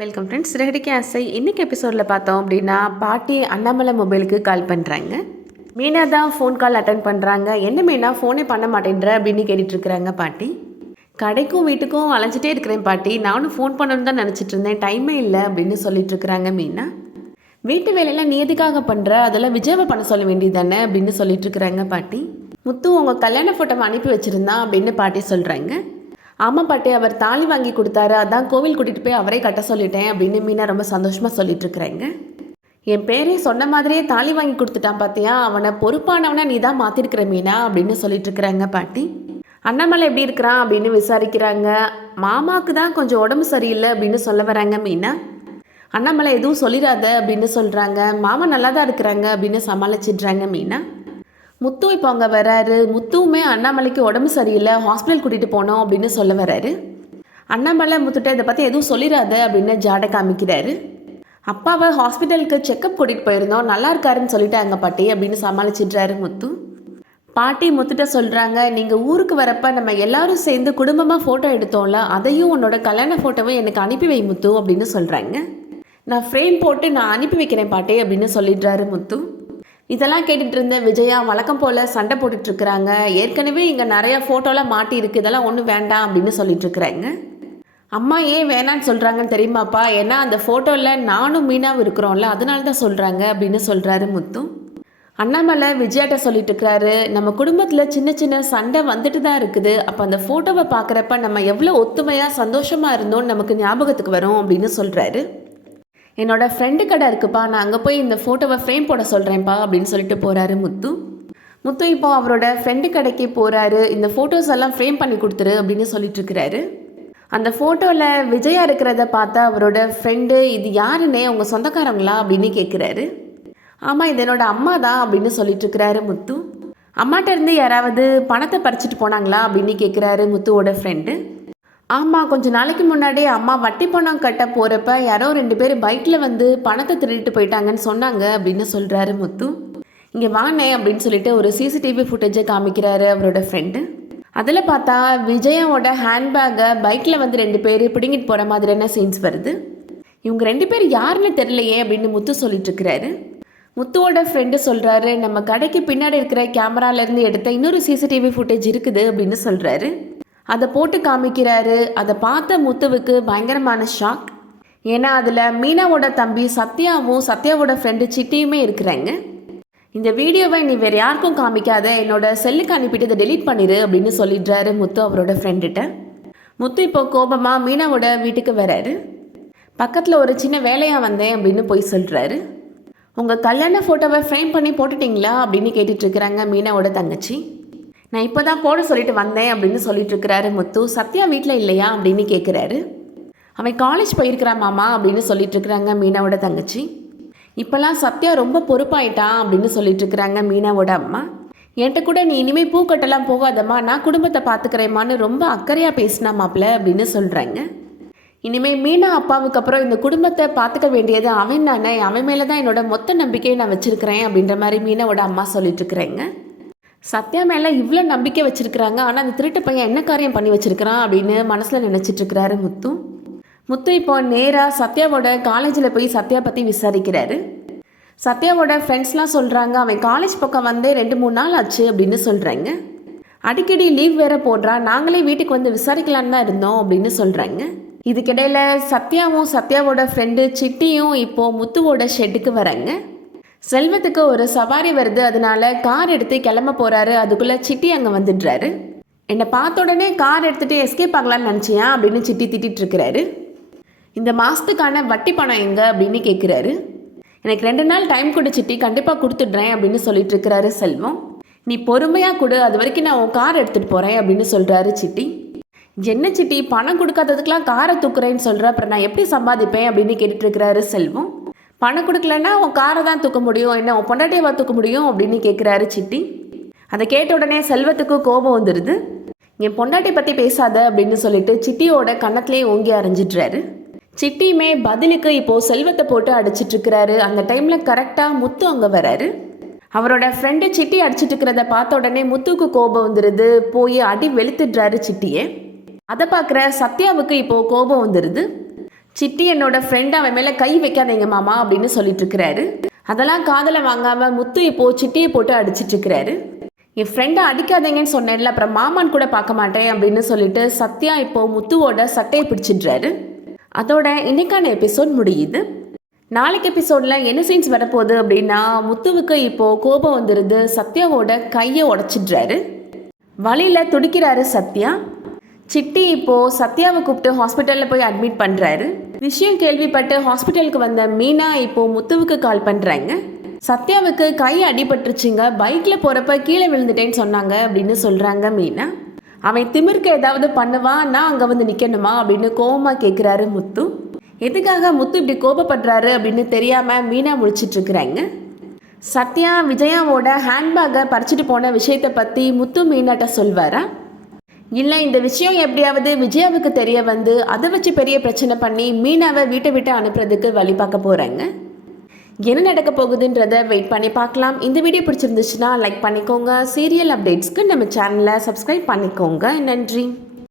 Welcome friends. Siragadikka ஆசை இன்னைக்கு எபிசோடில் பார்த்தோம் அப்படின்னா, பாட்டி அண்ணாமலை மொபைலுக்கு கால் பண்ணுறாங்க. மீனா தான் ஃபோன் கால் அட்டன் பண்ணுறாங்க. என்ன மீனா ஃபோனே பண்ண மாட்டேன்ற அப்படின்னு கேட்டுட்ருக்குறாங்க பாட்டி. கடைக்கும் வீட்டுக்கும் அலைஞ்சிட்டே இருக்கிறேன் பாட்டி, நானும் ஃபோன் பண்ணணுன்னு தான் நினச்சிட்டு இருந்தேன், டைமே இல்லை அப்படின்னு சொல்லிட்டுருக்குறாங்க மீனா. வீட்டு வேலையெல்லாம் நீ எதுக்காக பண்ணுற, அதெல்லாம் விஜயாவை பண்ண சொல்ல வேண்டியது தானே அப்படின்னு சொல்லிட்டுருக்குறாங்க பாட்டி. முத்து உங்கள் கல்யாண ஃபோட்டோவை அனுப்பி வச்சுருந்தான் அப்படின்னு பாட்டி சொல்கிறாங்க. ஆமாம் பாட்டி, அவர் தாலி வாங்கி கொடுத்தாரு, அதான் கோவில் கூட்டிகிட்டு போய் அவரே கட்ட சொல்லிட்டேன் அப்படின்னு மீனா ரொம்ப சந்தோஷமாக சொல்லிட்டுருக்குறேங்க. என் பேரே சொன்ன மாதிரியே தாலி வாங்கி கொடுத்துட்டான் பார்த்தியா, அவனை பொறுப்பானவனை நீ தான் மாற்றிருக்கிற மீனா அப்படின்னு சொல்லிட்டுருக்குறாங்க பாட்டி. அண்ணாமலை எப்படி இருக்கிறான் அப்படின்னு விசாரிக்கிறாங்க. மாமாவுக்கு தான் கொஞ்சம் உடம்பு சரியில்லை அப்படின்னு சொல்ல வராங்க மீனா. அண்ணாமலை எதுவும் சொல்லிடாத அப்படின்னு சொல்கிறாங்க. மாமா நல்லா தான் இருக்கிறாங்க அப்படின்னு சமாளிச்சிடுறாங்க மீனா. முத்து இப்போ அங்கே வராரு. முத்துவுமே அண்ணாமலைக்கு உடம்பு சரியில்லை, ஹாஸ்பிட்டல் கூட்டிகிட்டு போனோம் அப்படின்னு சொல்ல வராரு. அண்ணாமலை முத்துட்ட இதை பற்றி எதுவும் சொல்லிடாத அப்படின்னு ஜாடை காமிக்கிறாரு. அப்பாவை ஹாஸ்பிட்டலுக்கு செக்கப் கூட்டிகிட்டு போயிருந்தோம், நல்லா இருக்காருன்னு சொல்லிட்டாங்க பாட்டி அப்படின்னு சமாளிச்சிடுறாரு முத்து. பாட்டி முத்துட்ட சொல்கிறாங்க, நீங்கள் ஊருக்கு வரப்போ நம்ம எல்லாரும் சேர்ந்து குடும்பமாக ஃபோட்டோ எடுத்தோம்ல, அதையும் உன்னோட கல்யாண ஃபோட்டோவை எனக்கு அனுப்பி வை முத்து அப்படின்னு சொல்கிறாங்க. நான் ஃப்ரேம் போட்டு நான் அனுப்பி வைக்கிறேன் பாட்டி அப்படின்னு சொல்லிடுறாரு முத்து. இதெல்லாம் கேட்டுட்டு இருந்த விஜயா வழக்கம் போல் சண்டை போட்டுட்ருக்குறாங்க. ஏற்கனவே இங்கே நிறையா ஃபோட்டோலாம் மாட்டி இருக்குது, இதெல்லாம் ஒன்றும் வேண்டாம் அப்படின்னு சொல்லிட்டுருக்குறாங்க. அம்மா ஏன் வேணான்னு சொல்கிறாங்கன்னு தெரியுமாப்பா, ஏன்னா அந்த ஃபோட்டோவில் நானும் மீனாவும் இருக்கிறோம்ல, அதனால தான் சொல்கிறாங்க அப்படின்னு சொல்கிறாரு முத்து. அண்ணாமலை விஜயாட்ட சொல்லிட்டுருக்கிறாரு, நம்ம குடும்பத்தில் சின்ன சின்ன சண்டை வந்துட்டு தான் இருக்குது, அப்போ அந்த ஃபோட்டோவை பார்க்குறப்ப நம்ம எவ்வளோ ஒத்துமையாக சந்தோஷமாக இருந்தோன்னு நமக்கு ஞாபகத்துக்கு வரும் அப்படின்னு சொல்கிறாரு. என்னோட ஃப்ரெண்டு கடை இருக்குப்பா, நான் அங்கே போய் இந்த ஃபோட்டோவை ஃப்ரேம் போட சொல்கிறேன்ப்பா அப்படின்னு சொல்லிட்டு போகிறாரு முத்து. முத்து இப்போ அவரோட ஃப்ரெண்டு கடைக்கு போகிறாரு. இந்த ஃபோட்டோஸ் எல்லாம் ஃப்ரேம் பண்ணி கொடுத்துரு அப்படின்னு சொல்லிட்டுருக்கிறாரு. அந்த ஃபோட்டோவில் விஜயா இருக்கிறத பார்த்தா அவரோட ஃப்ரெண்டு, இது யாருன்னே உங்கள் சொந்தக்காரங்களா அப்படின்னு கேட்குறாரு. ஆமாம், இது என்னோட அம்மா தான் அப்படின்னு சொல்லிட்டுருக்கிறாரு முத்து. அம்மாட்ட இருந்து யாராவது பணத்தை பறிச்சிட்டு போனாங்களா அப்படின்னு கேட்குறாரு முத்துவோட ஃப்ரெண்டு. ஆமாம், கொஞ்சம் நாளைக்கு முன்னாடி அம்மா வட்டி பணம் கட்ட போகிறப்ப யாரோ 2 பேர் பைக்கில் வந்து பணத்தை திருடிட்டு போயிட்டாங்கன்னு சொன்னாங்க அப்படின்னு சொல்கிறாரு முத்து. இங்கே வானே அப்படின்னு சொல்லிட்டு ஒரு சிசிடிவி ஃபுட்டேஜை காமிக்கிறாரு அவரோட ஃப்ரெண்டு. அதில் பார்த்தா விஜயாவோட ஹேண்ட்பேக்கை பைக்கில் வந்து 2 பேர் பிடிங்கிட்டு போகிற மாதிரியான சீன்ஸ் வருது. இவங்க 2 பேர் யாருன்னு தெரியலையே அப்படின்னு முத்து சொல்லிட்டுருக்கிறாரு. முத்துவோட ஃப்ரெண்டு சொல்கிறாரு, நம்ம கடைக்கு பின்னாடி இருக்கிற கேமராலேருந்து எடுத்த இன்னொரு சிசிடிவி ஃபுட்டேஜ் இருக்குது அப்படின்னு சொல்கிறாரு. அதை போட்டு காமிக்கிறாரு. அதை பார்த்த முத்துவுக்கு பயங்கரமான ஷாக். ஏன்னா அதில் மீனாவோட தம்பி சத்யாவும் சத்யாவோட ஃப்ரெண்டு சிட்டியுமே இருக்கிறாங்க. இந்த வீடியோவை நீ வேறு யாருக்கும் காமிக்காத, என்னோட செல்லுக்கு அனுப்பிட்டு இதை டெலீட் பண்ணிடு அப்படின்னு சொல்லிடுறாரு முத்து அவரோட ஃப்ரெண்டுகிட்ட. முத்து இப்போ கோபமாக மீனாவோட வீட்டுக்கு வராரு. பக்கத்தில் ஒரு சின்ன வேலையாக வந்தேன் அப்படின்னு போய் சொல்கிறாரு. உங்கள் கல்யாண ஃபோட்டோவை ஃப்ரேம் பண்ணி போட்டுட்டிங்களா அப்படின்னு கேட்டுட்ருக்குறாங்க மீனாவோட தங்கச்சி. நான் இப்போ தான் போட சொல்லிட்டு வந்தேன் அப்படின்னு சொல்லிட்டுருக்கிறாரு முத்து. சத்யா வீட்டில் இல்லையா அப்படின்னு கேட்குறாரு. அவன் காலேஜ் போயிருக்கிறான் மாமா அப்படின்னு சொல்லிட்டுருக்குறாங்க மீனாவோட தங்கச்சி. இப்போல்லாம் சத்யா ரொம்ப பொறுப்பாயிட்டான் அப்படின்னு சொல்லிட்டுருக்குறாங்க மீனாவோட அம்மா. என்கிட்ட கூட நீ இனிமேல் பூக்கட்டெல்லாம் போகாதம்மா, நான் குடும்பத்தை பார்த்துக்கிறேம்மான்னு ரொம்ப அக்கறையாக பேசினா மாப்பிள்ள அப்படின்னு சொல்கிறாங்க. இனிமேல் மீனா அப்பாவுக்கு அப்புறம் இந்த குடும்பத்தை பார்த்துக்க வேண்டியது அவன் தானே, அவன் மேலே தான் என்னோட மொத்த நம்பிக்கையை நான் வச்சுருக்கிறேன் அப்படின்ற மாதிரி மீனாவோட அம்மா சொல்லிட்டுருக்குறேங்க. சத்யா மேலே இவ்வளோ நம்பிக்கை வச்சுருக்கிறாங்க, ஆனால் அந்த திருட்டு பையன் என்ன காரியம் பண்ணி வச்சுருக்கிறான் அப்படின்னு மனசில் நினச்சிட்ருக்கிறாரு முத்து. முத்து இப்போ நேராக சத்யாவோட காலேஜில் போய் சத்யா பற்றி விசாரிக்கிறாரு. சத்யாவோட ஃப்ரெண்ட்ஸ்லாம் சொல்கிறாங்க, அவன் காலேஜ் பக்கம் வந்தே 2-3 நாள் ஆச்சு அப்படின்னு சொல்கிறாங்க. அடிக்கடி லீவ் வேறு போடுறான், நாங்களே வீட்டுக்கு வந்து விசாரிக்கலான்னு தான் இருந்தோம் அப்படின்னு சொல்கிறாங்க. இதுக்கிடையில் சத்யாவும் சத்யாவோட ஃப்ரெண்டு சிட்டியும் இப்போது முத்துவோட ஷெட்டுக்கு வராங்க. செல்வத்துக்கு ஒரு சவாரி வருது, அதனால கார் எடுத்து கிளம்ப போகிறாரு. அதுக்குள்ளே சிட்டி அங்கே வந்துடுறாரு. என்னை பார்த்த உடனே கார் எடுத்துகிட்டு எஸ்கேப் ஆகலான்னு நினச்சியா அப்படின்னு சிட்டி திட்டிகிட்ருக்கிறாரு. இந்த மாதத்துக்கான வட்டி பணம் எங்கே அப்படின்னு கேட்குறாரு. எனக்கு 2 நாள் டைம் கொடு சிட்டி, கண்டிப்பாக கொடுத்துட்றேன் அப்படின்னு சொல்லிட்டுருக்கிறாரு செல்வம். நீ பொறுமையாக கொடு, அது வரைக்கும் நான் உன் கார் எடுத்துகிட்டு போகிறேன் அப்படின்னு சொல்கிறாரு சிட்டி. என்ன சிட்டி, பணம் கொடுக்காததுக்கெலாம் காரை தூக்குறேன்னு சொல்கிற, அப்புறம் நான் எப்படி சம்பாதிப்பேன் அப்படின்னு கேட்டுட்ருக்கிறாரு செல்வம். பணம் கொடுக்கலன்னா உன் காரை தான் தூக்க முடியும், என்ன உன் பொண்டாட்டியவா தூக்க முடியும் அப்படின்னு கேட்குறாரு சிட்டி. அதை கேட்ட உடனே செல்வத்துக்கு கோபம் வந்துடுது. என் பொண்டாட்டி பற்றி பேசாத அப்படின்னு சொல்லிட்டு சிட்டியோட கன்னத்திலே ஓங்கி அரைஞ்சிட்றாரு. சிட்டியுமே பதிலுக்கு இப்போது செல்வத்தை போட்டு அடிச்சிட்ருக்கிறாரு. அந்த டைமில் கரெக்டாக முத்து அங்கே வராரு. அவரோட ஃப்ரெண்டு சிட்டி அடிச்சிட்ருக்கிறத பார்த்த உடனே முத்துக்கு கோபம் வந்துடுது. போய் அடி வெளுத்துடுறாரு சிட்டியை. அதை பார்க்குற சத்யாவுக்கு இப்போது கோபம் வந்துடுது. சிட்டி என்னோட ஃப்ரெண்ட், அவன் மேலே கை வைக்காதீங்க மாமா அப்படின்னு சொல்லிட்டு இருக்கிறாரு. அதெல்லாம் காதலை வாங்காமல் முத்து இப்போது சிட்டியை போட்டு அடிச்சிட்டு இருக்கிறாரு. என் ஃப்ரெண்டை அடிக்காதீங்கன்னு சொன்னேன்ல, அப்புறம் மாமான்னு கூட பார்க்க மாட்டேன் அப்படின்னு சொல்லிட்டு சத்யா இப்போது முத்துவோட சட்டையை பிடிச்சிடுறாரு. அதோட இன்னைக்கான எபிசோட் முடியுது. நாளைக்கு எபிசோடில் என்ன சீன்ஸ் வரப்போகுது அப்படின்னா, முத்துவுக்கு இப்போது கோபம் வந்துடுது. சத்யாவோட கையை உடச்சிடுறாரு. வழியில் துடிக்கிறாரு சத்யா. சிட்டி இப்போது சத்யாவை கூப்பிட்டு ஹாஸ்பிட்டலில் போய் அட்மிட் பண்ணுறாரு. விஷயம் கேள்விப்பட்டு ஹாஸ்பிட்டலுக்கு வந்த மீனா இப்போது முத்துவுக்கு கால் பண்ணுறாங்க. சத்யாவுக்கு கை அடிபட்டுருச்சுங்க, பைக்கில் போகிறப்ப கீழே விழுந்துட்டேன்னு சொன்னாங்க அப்படின்னு சொல்கிறாங்க மீனா. அவன் திமிருக்கு ஏதாவது பண்ணுவான், நான் அங்கே வந்து நிற்கணுமா அப்படின்னு கோபமாக கேட்குறாரு முத்து. எதுக்காக முத்து இப்படி கோபப்படுறாரு அப்படின்னு தெரியாமல் மீனா முழிச்சிட்ருக்குறாங்க. சத்யா விஜயாவோட ஹேண்ட்பேக்கை பறிச்சுட்டு போன விஷயத்தை பற்றி முத்து மீனாட்ட சொல்வாரா, இல்லை இந்த விஷயம் எப்படியாவது விஜயாவுக்கு தெரிய வந்து அதை வச்சு பெரிய பிரச்சனை பண்ணி மீனாவை வீட்டை விட்டு அனுப்புறதுக்கு வழி பார்க்க போகிறாங்க. என்ன நடக்க போகுதுன்றதை வெயிட் பண்ணி பார்க்கலாம். இந்த வீடியோ பிடிச்சிருந்துச்சுன்னா லைக் பண்ணிக்கோங்க. சீரியல் அப்டேட்ஸ்க்கு நம்ம சேனலை சப்ஸ்கிரைப் பண்ணிக்கோங்க. நன்றி.